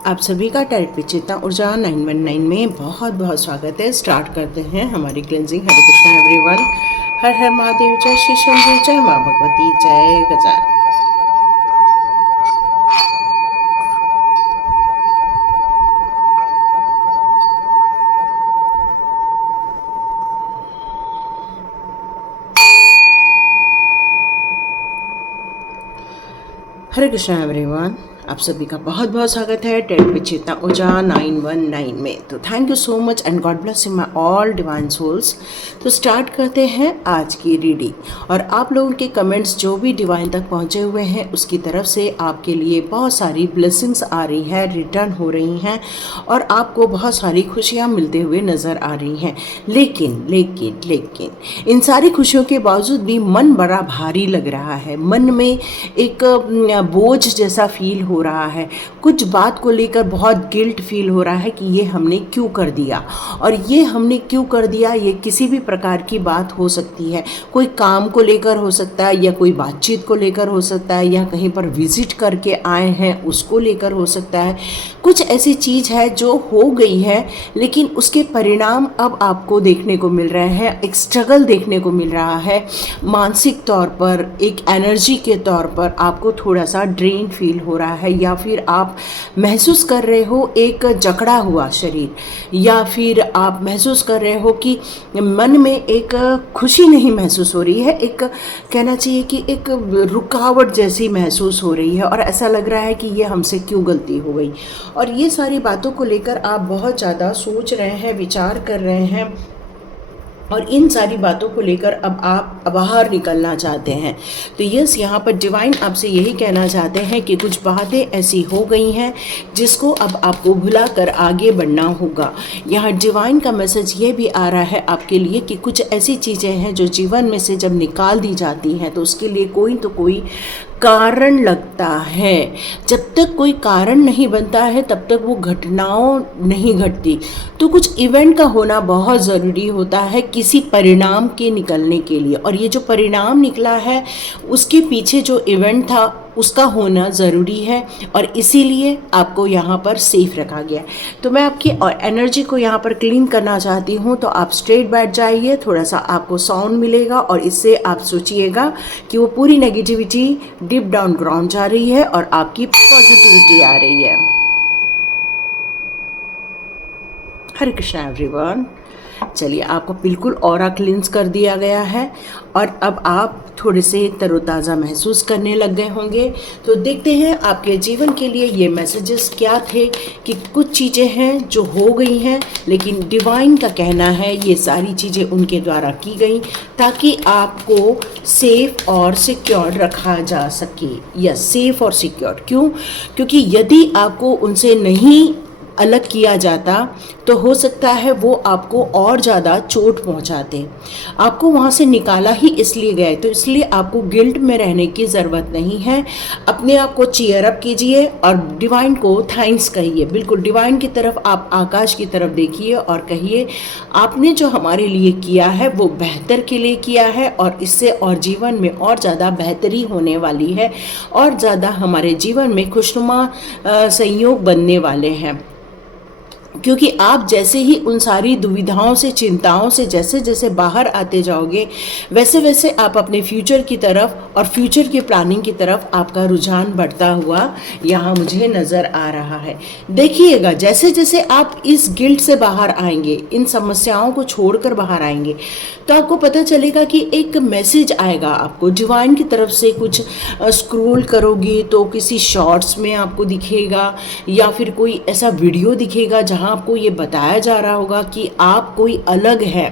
आप सभी का टैरेट पे चेतना ऊर्जा 919 में बहुत बहुत स्वागत है। स्टार्ट करते हैं हमारी क्लेंजिंग। हरे कृष्णा एवरीवन। हर हर महादेव, जय श्री शंभू, जय माँ भगवती, जय गजानन। हरे कृष्णा एवरीवन, आप सभी का बहुत बहुत स्वागत है टैरेट पे चेतना ऊर्जा 919 में। तो thank you so much and God bless you my all divine souls. तो स्टार्ट करते हैं आज की रीडिंग। और आप लोगों के कमेंट्स जो भी डिवाइन तक पहुंचे हुए हैं उसकी तरफ से आपके लिए बहुत सारी ब्लेसिंग्स आ रही है, रिटर्न हो रही हैं और आपको बहुत सारी खुशियां मिलते हुए नज़र आ रही हैं। लेकिन लेकिन लेकिन इन सारी खुशियों के बावजूद भी मन बड़ा भारी लग रहा है। मन में एक बोझ जैसा फील हो रहा है। कुछ बात को लेकर बहुत गिल्ट फील हो रहा है कि ये हमने क्यों कर दिया। और ये हमने क्यों कर दिया, ये किसी भी प्रकार की बात हो सकती है। कोई काम को लेकर हो सकता है, या कोई बातचीत को लेकर हो सकता है, या कहीं पर विजिट करके आए हैं उसको लेकर हो सकता है। कुछ ऐसी चीज़ है जो हो गई है लेकिन उसके परिणाम अब आपको देखने को मिल रहे हैं। एक स्ट्रगल देखने को मिल रहा है मानसिक तौर पर, एक एनर्जी के तौर पर आपको थोड़ा सा ड्रेन फील हो रहा है, या फिर आप महसूस कर रहे हो एक जकड़ा हुआ शरीर, या फिर आप महसूस कर रहे हो कि मन में एक खुशी नहीं महसूस हो रही है। एक कहना चाहिए कि एक रुकावट जैसी महसूस हो रही है और ऐसा लग रहा है कि ये हमसे क्यों गलती हो गई। और ये सारी बातों को लेकर आप बहुत ज़्यादा सोच रहे हैं, विचार कर रहे हैं और इन सारी बातों को लेकर अब आप बाहर निकलना चाहते हैं। तो यस, यहाँ पर डिवाइन आपसे यही कहना चाहते हैं कि कुछ बातें ऐसी हो गई हैं जिसको अब आपको भुलाकर आगे बढ़ना होगा। यहाँ डिवाइन का मैसेज ये भी आ रहा है आपके लिए कि कुछ ऐसी चीज़ें हैं जो जीवन में से जब निकाल दी जाती हैं तो उसके लिए कोई तो कोई कारण लगता है। जब तक कोई कारण नहीं बनता है तब तक वो घटनाओं नहीं घटती। तो कुछ इवेंट का होना बहुत ज़रूरी होता है किसी परिणाम के निकलने के लिए, और ये जो परिणाम निकला है उसके पीछे जो इवेंट था उसका होना ज़रूरी है और इसीलिए आपको यहाँ पर सेफ रखा गया। तो मैं आपकी एनर्जी को यहाँ पर क्लीन करना चाहती हूँ। तो आप स्ट्रेट बैठ जाइए, थोड़ा सा आपको साउंड मिलेगा और इससे आप सोचिएगा कि वो पूरी नेगेटिविटी डीप डाउन ग्राउंड जा रही है और आपकी पॉजिटिविटी आ रही है। हरे कृष्णा एवरीवन। चलिए, आपको बिल्कुल ऑरा क्लींस कर दिया गया है और अब आप थोड़े से तरोताज़ा महसूस करने लग गए होंगे। तो देखते हैं आपके जीवन के लिए ये मैसेजेस क्या थे कि कुछ चीज़ें हैं जो हो गई हैं लेकिन डिवाइन का कहना है ये सारी चीज़ें उनके द्वारा की गई ताकि आपको सेफ और सिक्योर रखा जा सके। यस, सेफ और सिक्योर। क्यों? क्योंकि यदि आपको उनसे नहीं अलग किया जाता तो हो सकता है वो आपको और ज़्यादा चोट पहुंचाते। आपको वहाँ से निकाला ही इसलिए गए, तो इसलिए आपको गिल्ट में रहने की ज़रूरत नहीं है। अपने आप को चीयर अप कीजिए और डिवाइन को थैंक्स कहिए। बिल्कुल डिवाइन की तरफ, आप आकाश की तरफ देखिए और कहिए आपने जो हमारे लिए किया है वो बेहतर के लिए किया है और इससे और जीवन में और ज़्यादा बेहतरी होने वाली है और ज़्यादा हमारे जीवन में खुशनुमा संयोग बनने वाले हैं। क्योंकि आप जैसे ही उन सारी दुविधाओं से, चिंताओं से जैसे जैसे बाहर आते जाओगे वैसे वैसे आप अपने फ्यूचर की तरफ और फ्यूचर की प्लानिंग की तरफ आपका रुझान बढ़ता हुआ यहाँ मुझे नज़र आ रहा है। देखिएगा, जैसे जैसे आप इस गिल्ट से बाहर आएंगे, इन समस्याओं को छोड़कर बाहर आएंगे, तो आपको पता चलेगा कि एक मैसेज आएगा आपको डिवाइन की तरफ से। कुछ स्क्रॉल करोगे तो किसी शॉर्ट्स में आपको दिखेगा या फिर कोई ऐसा वीडियो दिखेगा जहाँ आपको ये बताया जा रहा होगा कि आप कोई अलग है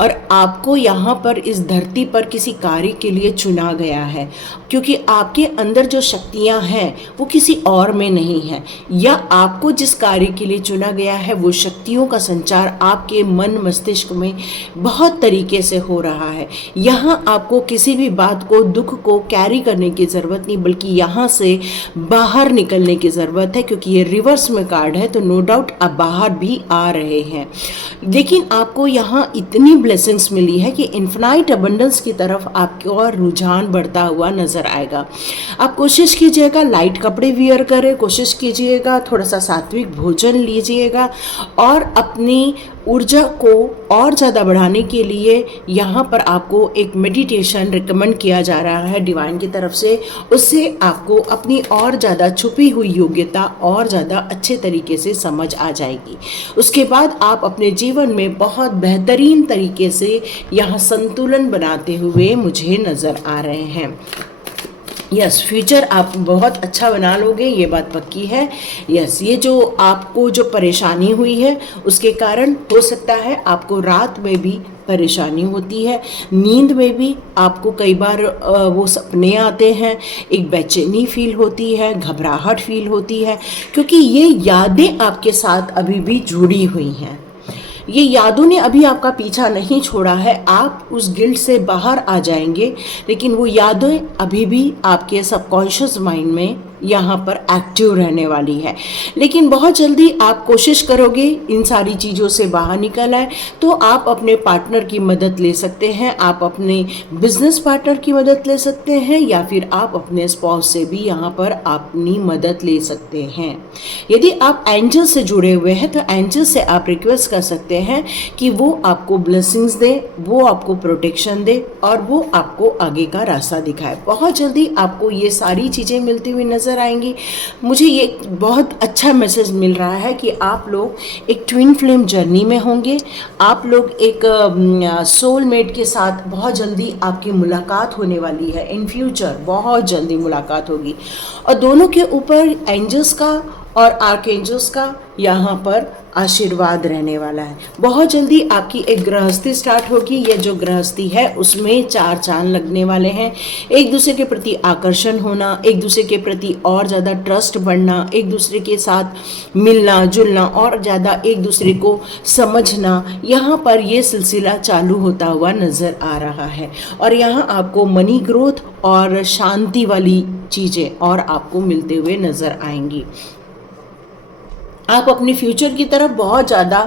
और आपको यहाँ पर इस धरती पर किसी कार्य के लिए चुना गया है, क्योंकि आपके अंदर जो शक्तियाँ हैं वो किसी और में नहीं हैं, या आपको जिस कार्य के लिए चुना गया है वो शक्तियों का संचार आपके मन मस्तिष्क में बहुत तरीके से हो रहा है। यहाँ आपको किसी भी बात को, दुख को कैरी करने की ज़रूरत नहीं, बल्कि यहाँ से बाहर निकलने की ज़रूरत है, क्योंकि ये रिवर्स में कार्ड है। तो नो डाउट आप बाहर भी आ रहे हैं। लेकिन आपको यहाँ इतनी ब्लेसिंग्स मिली है कि इन्फिनाइट अबंडेंस की तरफ आपका रुझान बढ़ता हुआ नज़र आएगा। आप कोशिश कीजिएगा लाइट कपड़े वियर करें, कोशिश कीजिएगा थोड़ा सा सात्विक भोजन लीजिएगा, और अपनी ऊर्जा को और ज़्यादा बढ़ाने के लिए यहाँ पर आपको एक मेडिटेशन रिकमेंड किया जा रहा है डिवाइन की तरफ से। उससे आपको अपनी और ज़्यादा छुपी हुई योग्यता और ज़्यादा अच्छे तरीके से समझ आ जाएगी। उसके बाद आप अपने जीवन में बहुत बेहतरीन तरीके से यहाँ संतुलन बनाते हुए मुझे नज़र आ रहे हैं। यस, फ्यूचर आप बहुत अच्छा बना लोगे, ये बात पक्की है। यस, ये जो आपको जो परेशानी हुई है उसके कारण हो सकता है आपको रात में भी परेशानी होती है, नींद में भी आपको कई बार वो सपने आते हैं, एक बेचैनी फील होती है, घबराहट फील होती है, क्योंकि ये यादें आपके साथ अभी भी जुड़ी हुई हैं। ये यादों ने अभी आपका पीछा नहीं छोड़ा है, आप उस गिल्ट से बाहर आ जाएंगे, लेकिन वो यादें अभी भी आपके सबकॉन्शियस माइंड में यहाँ पर एक्टिव रहने वाली है। लेकिन बहुत जल्दी आप कोशिश करोगे इन सारी चीज़ों से बाहर निकल आए, तो आप अपने पार्टनर की मदद ले सकते हैं, आप अपने बिजनेस पार्टनर की मदद ले सकते हैं, या फिर आप अपने स्पाउस से भी यहाँ पर अपनी मदद ले सकते हैं। यदि आप एंजल से जुड़े हुए हैं तो एंजल से आप रिक्वेस्ट कर सकते हैं कि वो आपको ब्लेसिंग्स दे, वो आपको प्रोटेक्शन दे, और वो आपको आगे का रास्ता दिखाए। बहुत जल्दी आपको ये सारी चीज़ें मिलती हुई नजर आएंगी। मुझे ये बहुत अच्छा मैसेज मिल रहा है कि आप लोग एक ट्विन फ्लेम जर्नी में होंगे, आप लोग एक सोलमेट के साथ बहुत जल्दी आपकी मुलाकात होने वाली है। इन फ्यूचर बहुत जल्दी मुलाकात होगी, और दोनों के ऊपर एंजल्स का और आर्कएंजल्स का यहाँ पर आशीर्वाद रहने वाला है। बहुत जल्दी आपकी एक गृहस्थी स्टार्ट होगी। ये जो गृहस्थी है उसमें 4 चांद लगने वाले हैं। एक दूसरे के प्रति आकर्षण होना, एक दूसरे के प्रति और ज़्यादा ट्रस्ट बढ़ना, एक दूसरे के साथ मिलना जुलना और ज़्यादा एक दूसरे को समझना, यहाँ पर ये सिलसिला चालू होता हुआ नज़र आ रहा है। और यहाँ आपको मनी ग्रोथ और शांति वाली चीज़ें और आपको मिलते हुए नज़र आएंगी। आप अपने फ्यूचर की तरफ बहुत ज़्यादा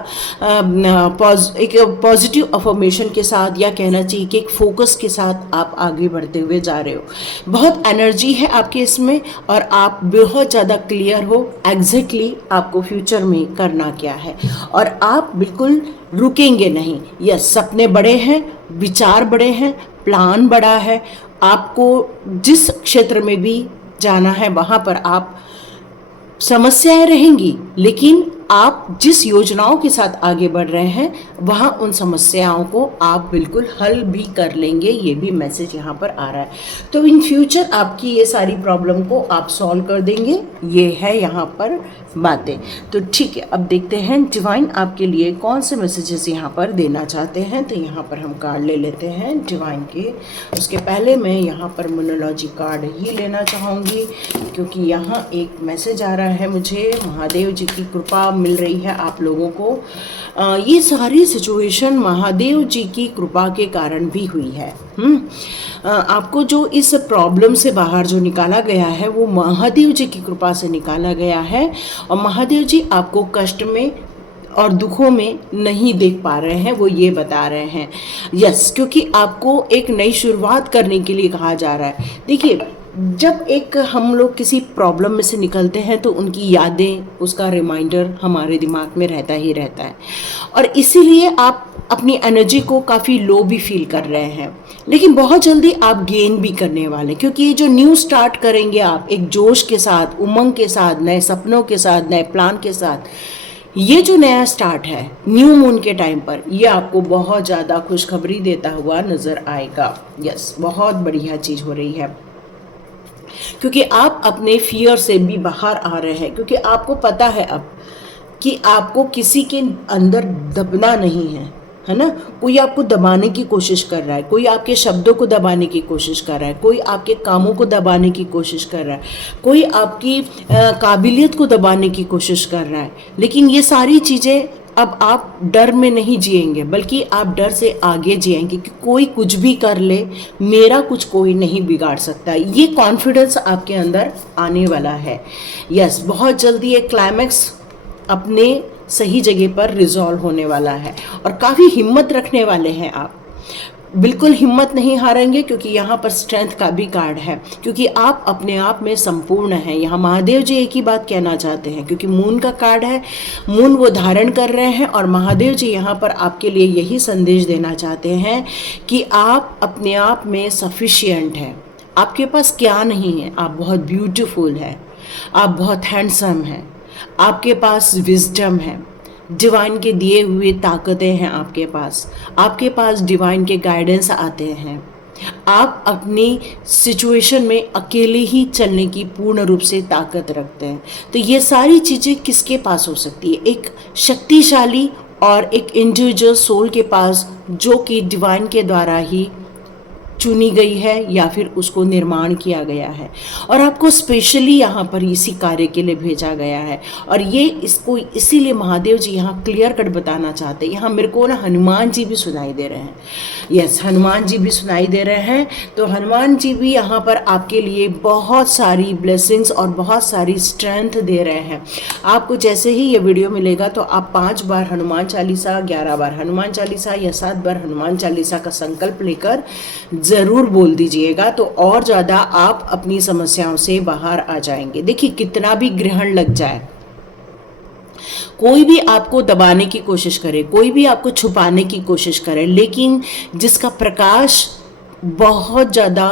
एक पॉजिटिव अफर्मेशन के साथ, या कहना चाहिए कि एक फोकस के साथ आप आगे बढ़ते हुए जा रहे हो। बहुत एनर्जी है आपके इसमें, और आप बहुत ज़्यादा क्लियर हो एग्जैक्टली आपको फ्यूचर में करना क्या है, और आप बिल्कुल रुकेंगे नहीं। यस, सपने बड़े हैं, विचार बड़े हैं, प्लान बड़ा है। आपको जिस क्षेत्र में भी जाना है वहाँ पर आप समस्याएं रहेंगी, लेकिन आप जिस योजनाओं के साथ आगे बढ़ रहे हैं वहाँ उन समस्याओं को आप बिल्कुल हल भी कर लेंगे। ये भी मैसेज यहाँ पर आ रहा है। तो इन फ्यूचर आपकी ये सारी प्रॉब्लम को आप सॉल्व कर देंगे, ये है यहाँ पर बातें। तो ठीक है, अब देखते हैं डिवाइन आपके लिए कौन से मैसेजेस यहाँ पर देना चाहते हैं। तो यहाँ पर हम कार्ड ले लेते हैं डिवाइन के। उसके पहले मैं यहाँ पर मोनोलॉजी कार्ड ही लेना चाहूँगी, क्योंकि यहाँ एक मैसेज आ रहा है मुझे, महादेव जी की कृपा मिल रही है आप लोगों को। ये सारी सिचुएशन महादेव जी की कृपा के कारण भी हुई है। आपको जो इस प्रॉब्लम से बाहर जो निकाला गया है वो महादेव जी की कृपा से निकाला गया है, और महादेव जी आपको कष्ट में और दुखों में नहीं देख पा रहे हैं, वो ये बता रहे हैं। यस, क्योंकि आपको एक नई शुरुआत करने के लिए कहा जा रहा है। देखिए, जब एक हम लोग किसी प्रॉब्लम में से निकलते हैं तो उनकी यादें, उसका रिमाइंडर हमारे दिमाग में रहता ही रहता है, और इसीलिए आप अपनी एनर्जी को काफ़ी लो भी फील कर रहे हैं। लेकिन बहुत जल्दी आप गेन भी करने वाले, क्योंकि ये जो न्यू स्टार्ट करेंगे आप एक जोश के साथ, उमंग के साथ, नए सपनों के साथ, नए प्लान के साथ, ये जो नया स्टार्ट है न्यू मून के टाइम पर, ये आपको बहुत ज़्यादा खुशखबरी देता हुआ नज़र आएगा। यस, बहुत बढ़िया चीज़ हो रही है, क्योंकि आप अपने फियर से भी बाहर आ रहे हैं, क्योंकि आपको पता है अब कि आपको किसी के अंदर दबना नहीं है ना। कोई आपको दबाने की कोशिश कर रहा है, कोई आपके शब्दों को दबाने की कोशिश कर रहा है, कोई आपके कामों को दबाने की कोशिश कर रहा है, कोई आपकी काबिलियत को दबाने की कोशिश कर रहा है। लेकिन ये सारी चीज़ें अब आप डर में नहीं जिएंगे, बल्कि आप डर से आगे जिएंगे कि कोई कुछ भी कर ले, मेरा कुछ कोई नहीं बिगाड़ सकता। ये कॉन्फिडेंस आपके अंदर आने वाला है। यस, बहुत जल्दी एक क्लाइमैक्स अपने सही जगह पर रिजॉल्व होने वाला है। और काफ़ी हिम्मत रखने वाले हैं आप, बिल्कुल हिम्मत नहीं हारेंगे, क्योंकि यहाँ पर स्ट्रेंथ का भी कार्ड है, क्योंकि आप अपने आप में संपूर्ण हैं। यहाँ महादेव जी एक ही बात कहना चाहते हैं, क्योंकि मून का कार्ड है, मून वो धारण कर रहे हैं, और महादेव जी यहाँ पर आपके लिए यही संदेश देना चाहते हैं कि आप अपने आप में सफिशिएंट हैं। आपके पास क्या नहीं है, आप बहुत ब्यूटीफुल हैं, आप बहुत हैंडसम हैं, आपके पास विजडम है, डिवाइन के दिए हुए ताकतें हैं आपके पास डिवाइन के गाइडेंस आते हैं। आप अपनी सिचुएशन में अकेले ही चलने की पूर्ण रूप से ताकत रखते हैं। तो ये सारी चीज़ें किसके पास हो सकती है? एक शक्तिशाली और एक इंडिविजुअल सोल के पास, जो कि डिवाइन के द्वारा ही चुनी गई है या फिर उसको निर्माण किया गया है, और आपको स्पेशली यहाँ पर इसी कार्य के लिए भेजा गया है। और ये इसको इसीलिए महादेव जी यहाँ क्लियर कट बताना चाहते हैं। यहाँ मेरे को ना हनुमान जी भी सुनाई दे रहे हैं, यस हनुमान जी भी सुनाई दे रहे हैं। तो हनुमान जी भी यहाँ पर आपके लिए बहुत सारी ब्लेसिंग्स और बहुत सारी स्ट्रेंथ दे रहे हैं। आपको जैसे ही ये वीडियो मिलेगा तो आप 5 बार हनुमान चालीसा, 11 बार हनुमान चालीसा या 7 बार हनुमान चालीसा का संकल्प लेकर ज़रूर बोल दीजिएगा, तो और ज़्यादा आप अपनी समस्याओं से बाहर आ जाएंगे। देखिए कितना भी ग्रहण लग जाए, कोई भी आपको दबाने की कोशिश करे, कोई भी आपको छुपाने की कोशिश करे, लेकिन जिसका प्रकाश बहुत ज़्यादा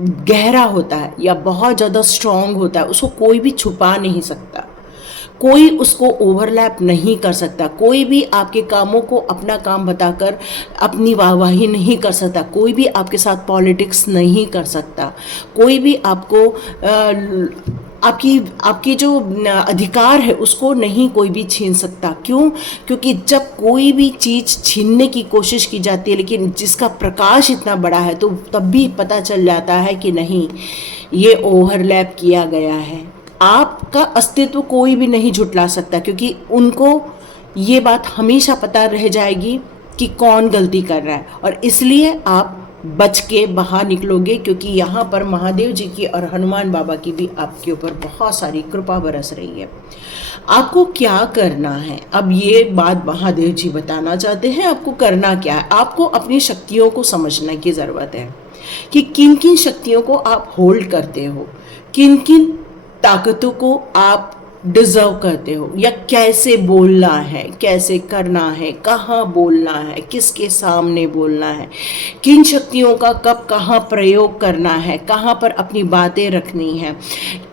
गहरा होता है या बहुत ज़्यादा स्ट्रॉन्ग होता है, उसको कोई भी छुपा नहीं सकता, कोई उसको ओवरलैप नहीं कर सकता, कोई भी आपके कामों को अपना काम बताकर अपनी वाहवाही नहीं कर सकता, कोई भी आपके साथ पॉलिटिक्स नहीं कर सकता, कोई भी आपको आपकी जो अधिकार है उसको नहीं कोई भी छीन सकता। क्यों? क्योंकि जब कोई भी चीज़ छीनने की कोशिश की जाती है, लेकिन जिसका प्रकाश इतना बड़ा है, तो तब भी पता चल जाता है कि नहीं, ये ओवरलैप किया गया है। आपका अस्तित्व कोई भी नहीं झुटला सकता, क्योंकि उनको ये बात हमेशा पता रह जाएगी कि कौन गलती कर रहा है, और इसलिए आप बच के बाहर निकलोगे, क्योंकि यहाँ पर महादेव जी की और हनुमान बाबा की भी आपके ऊपर बहुत सारी कृपा बरस रही है। आपको क्या करना है, अब ये बात महादेव जी बताना चाहते हैं। आपको करना क्या है? आपको अपनी शक्तियों को समझने की ज़रूरत है कि किन किन शक्तियों को आप होल्ड करते हो, किन किन ताकतों को आप डिजर्व करते हो, या कैसे बोलना है, कैसे करना है, कहाँ बोलना है, किसके सामने बोलना है, किन शक्तियों का कब कहाँ प्रयोग करना है, कहाँ पर अपनी बातें रखनी है।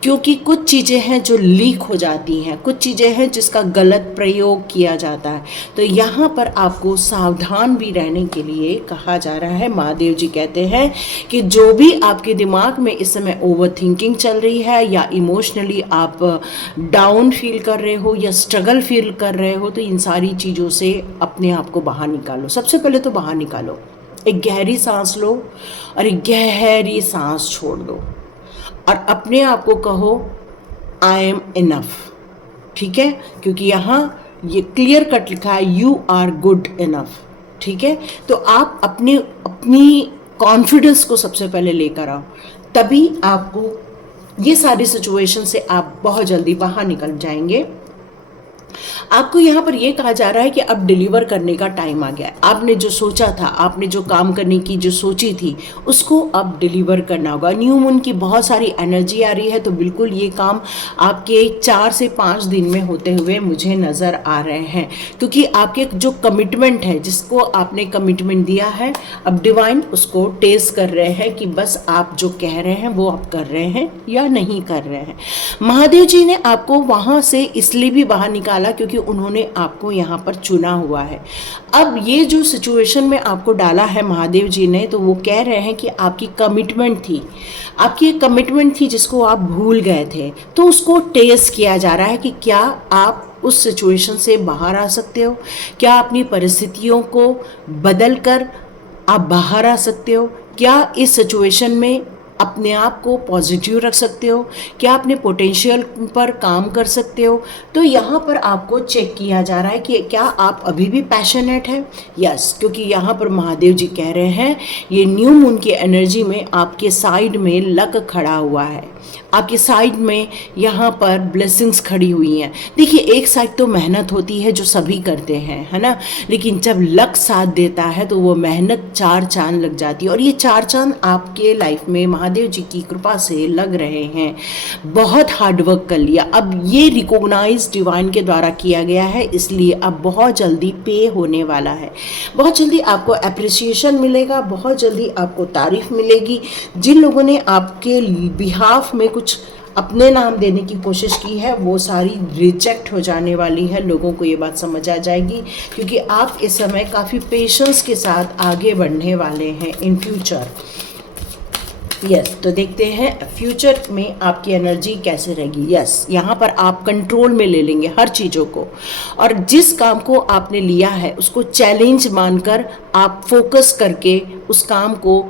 क्योंकि कुछ चीज़ें हैं जो लीक हो जाती हैं, कुछ चीज़ें हैं जिसका गलत प्रयोग किया जाता है। तो यहाँ पर आपको सावधान भी रहने के लिए कहा जा रहा है। महादेव जी कहते हैं कि जो भी आपके दिमाग में इस समय ओवर थिंकिंग चल रही है, या इमोशनली आप डाउन फील कर रहे हो या स्ट्रगल फील कर रहे हो, तो इन सारी चीज़ों से अपने आप को बाहर निकालो। सबसे पहले तो बाहर निकालो, एक गहरी सांस लो और एक गहरी सांस छोड़ दो, और अपने आप को कहो आई एम इनफ। ठीक है? क्योंकि यहाँ ये क्लियर कट लिखा है, यू आर गुड इनफ। ठीक है? तो आप अपनी कॉन्फिडेंस को सबसे पहले लेकर आओ, तभी आपको ये सारी सिचुएशन से आप बहुत जल्दी बाहर निकल जाएंगे। आपको यहाँ पर ये कहा जा रहा है कि अब डिलीवर करने का टाइम आ गया है। आपने जो सोचा था, आपने जो काम करने की जो सोची थी, उसको अब डिलीवर करना होगा। न्यू मून की बहुत सारी एनर्जी आ रही है, तो बिल्कुल ये काम आपके 4 से 5 दिन में होते हुए मुझे नज़र आ रहे हैं, क्योंकि आपके जो कमिटमेंट है, जिसको आपने कमिटमेंट दिया है, अब डिवाइन उसको टेस्ट कर रहे हैं कि बस आप जो कह रहे हैं वो आप कर रहे हैं या नहीं कर रहे हैं। महादेव जी ने आपको वहाँ से इसलिए भी बाहर निकाला क्योंकि उन्होंने आपको यहाँ पर चुना हुआ है। अब ये जो सिचुएशन में आपको डाला है महादेव जी ने, तो वो कह रहे हैं कि आपकी कमिटमेंट थी जिसको आप भूल गए थे, तो उसको टेस्ट किया जा रहा है कि क्या आप उस सिचुएशन से बाहर आ सकते हो, क्या अपनी परिस्थितियों को बदल कर आप बाहर आ सकते हो, क्या इस सिचुएशन में अपने आप को पॉजिटिव रख सकते हो, क्या अपने पोटेंशियल पर काम कर सकते हो। तो यहाँ पर आपको चेक किया जा रहा है कि क्या आप अभी भी पैशनेट हैं। यस, क्योंकि यहाँ पर महादेव जी कह रहे हैं ये न्यू मून की एनर्जी में आपके साइड में लक खड़ा हुआ है, आपके साइड में यहाँ पर ब्लेसिंग्स खड़ी हुई हैं। देखिए, एक साइड तो मेहनत होती है जो सभी करते हैं, है ना, लेकिन जब लक साथ देता है तो वो मेहनत चार चांद लग जाती है। और ये चार चांद आपके लाइफ में महादेव जी की कृपा से लग रहे हैं। बहुत हार्ड वर्क कर लिया, अब ये रिकॉग्नाइज डिवाइन के द्वारा किया गया है, इसलिए अब बहुत जल्दी पे होने वाला है। बहुत जल्दी आपको अप्रिसिएशन मिलेगा, बहुत जल्दी आपको तारीफ मिलेगी। जिन लोगों ने आपके बिहाफ में कुछ अपने नाम देने की कोशिश की है वो सारी रिजेक्ट हो जाने वाली है। लोगों को ये बात समझ आ जाएगी, क्योंकि आप इस समय काफ़ी पेशेंस के साथ आगे बढ़ने वाले हैं इन फ्यूचर। यस, तो देखते हैं फ्यूचर में आपकी एनर्जी कैसे रहेगी। यस, यहाँ पर आप कंट्रोल में ले लेंगे हर चीज़ों को, और जिस काम को आपने लिया है उसको चैलेंज मानकर आप फोकस करके उस काम को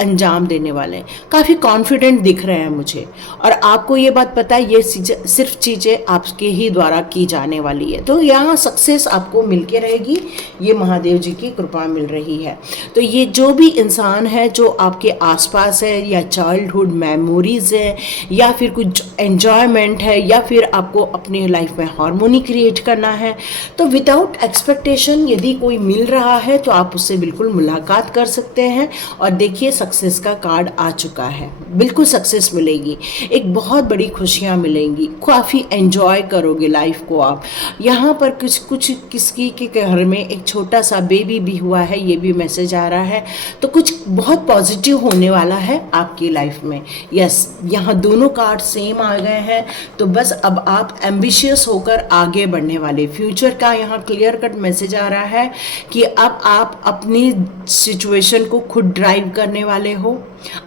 अंजाम देने वाले हैं। काफ़ी कॉन्फिडेंट दिख रहे हैं मुझे, और आपको ये बात पता है ये सिर्फ चीज़ें आपके ही द्वारा की जाने वाली है। तो यहाँ सक्सेस आपको मिलके रहेगी, ये महादेव जी की कृपा मिल रही है। तो ये जो भी इंसान है जो आपके आसपास है, या चाइल्डहुड मेमोरीज है, या फिर कुछ एन्जॉयमेंट है, या फिर आपको अपने लाइफ में हार्मोनी क्रिएट करना है, तो विदाउट एक्सपेक्टेशन यदि कोई मिल रहा है तो आप उससे बिल्कुल मुलाकात कर सकते हैं। और देखिए, सक्सेस का कार्ड आ चुका है, बिल्कुल सक्सेस मिलेगी, एक बहुत बड़ी खुशियाँ मिलेंगी, काफ़ी एंजॉय करोगे लाइफ को आप। यहाँ पर कुछ किसी के घर में एक छोटा सा बेबी भी हुआ है, ये भी मैसेज आ रहा है। तो कुछ बहुत पॉजिटिव होने वाला है आपकी लाइफ में। यस, यहाँ दोनों कार्ड सेम आ गए हैं, तो बस अब आप एम्बिशियस होकर आगे बढ़ने वाले। फ्यूचर का यहाँ क्लियर कट मैसेज आ रहा है कि अब आप अपनी सिचुएशन को खुद ड्राइव करने वाले हो,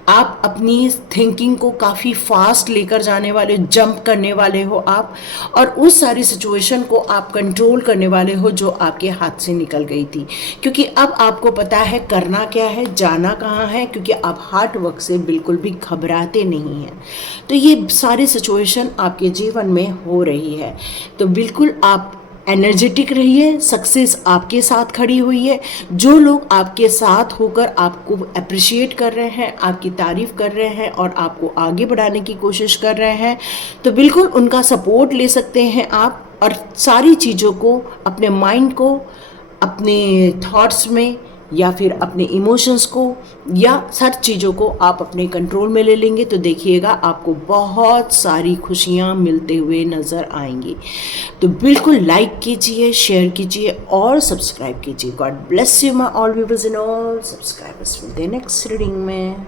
आप अपनी थिंकिंग को काफ़ी फास्ट लेकर जाने वाले, जंप करने वाले हो आप, और उस सारी सिचुएशन को आप कंट्रोल करने वाले हो जो आपके हाथ से निकल गई थी। क्योंकि अब आपको पता है करना क्या है, जाना कहाँ है, क्योंकि आप हार्ड वर्क से बिल्कुल भी घबराते नहीं हैं। तो ये सारी सिचुएशन आपके जीवन में हो रही है, तो बिल्कुल आप एनर्जेटिक रहिए, सक्सेस आपके साथ खड़ी हुई है। जो लोग आपके साथ होकर आपको अप्रिशिएट कर रहे हैं, आपकी तारीफ कर रहे हैं और आपको आगे बढ़ाने की कोशिश कर रहे हैं, तो बिल्कुल उनका सपोर्ट ले सकते हैं आप, और सारी चीज़ों को, अपने माइंड को, अपने थॉट्स में, या फिर अपने इमोशंस को, या हर चीज़ों को आप अपने कंट्रोल में ले लेंगे, तो देखिएगा आपको बहुत सारी खुशियाँ मिलते हुए नज़र आएंगी। तो बिल्कुल लाइक कीजिए, शेयर कीजिए और सब्सक्राइब कीजिए। God bless you my all viewers and all subscribers. With the next reading में